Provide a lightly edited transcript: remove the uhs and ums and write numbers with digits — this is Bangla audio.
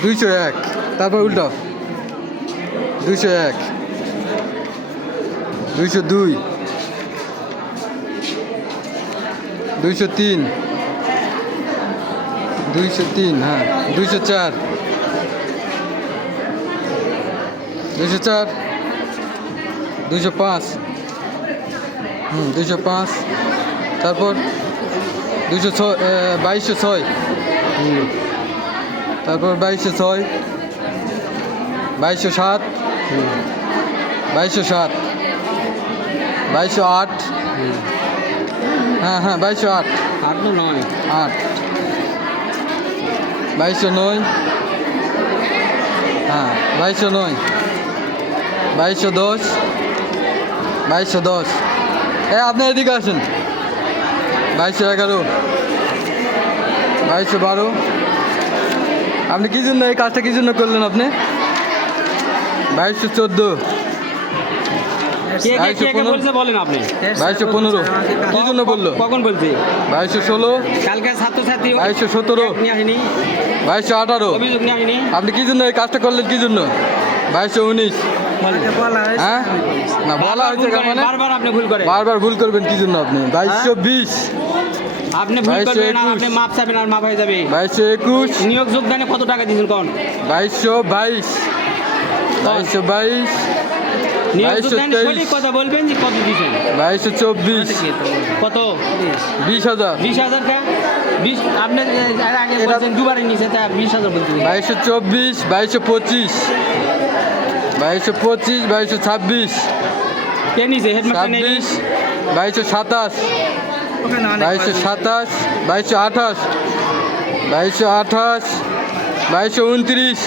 201, তারপর উল্টো 201, 202, 203, 203, হ্যাঁ 204, 204, 205, 205, তারপর 206, 2206, তারপর 2206, 2207, 2207, 2208, হ্যাঁ হ্যাঁ 2208, 8 না 9? 8, 2209, হ্যাঁ 2209, 2210, 2210, আপনি এদিকে আসেন, 2211, 2212, আপনি কী জন্য এই কাজটা কী জন্য করলেন আপনি? 2214, কে বলছে বলেন আপনি? 2215, কী জন্য বললো? কখন বলছে? 2216, কালকে ছাত্রছাত্রী 2217, নিয়ে আসেনি, 2218, অভিযোগ নিয়ে আসেনি। আপনি কী জন্য এই কাজটা করলেন কী জন্য? 2219, হ্যাঁ না বলা হয়েছে মানে বারবার আপনি ভুল করেন, বারবার ভুল করবেন কী জন্য আপনি? 2220, আপনি ভুল 2221, করবেন আর আপনি মাপ চাবেন আর মাপ হয়ে যাবে। 2221, নিয়োগ যোগদানে কত টাকা দিয়েছেন কোন? 2222, 2222, নিয়োগ যোগদানে 2223, সঠিক কথা বলবেন যে কত দিয়েছেন। 2224, কত? 20,000, 20,000 টাকা। 20 আপনি এর আগে বলছেন দুবারের নিচে, তা 20,000 বলছেন। 2224, 2225, 2225, 2226, কে নিছে? হেডমাস্টার নেই? 26, 2227, 2227, 2228, 2228, 2229,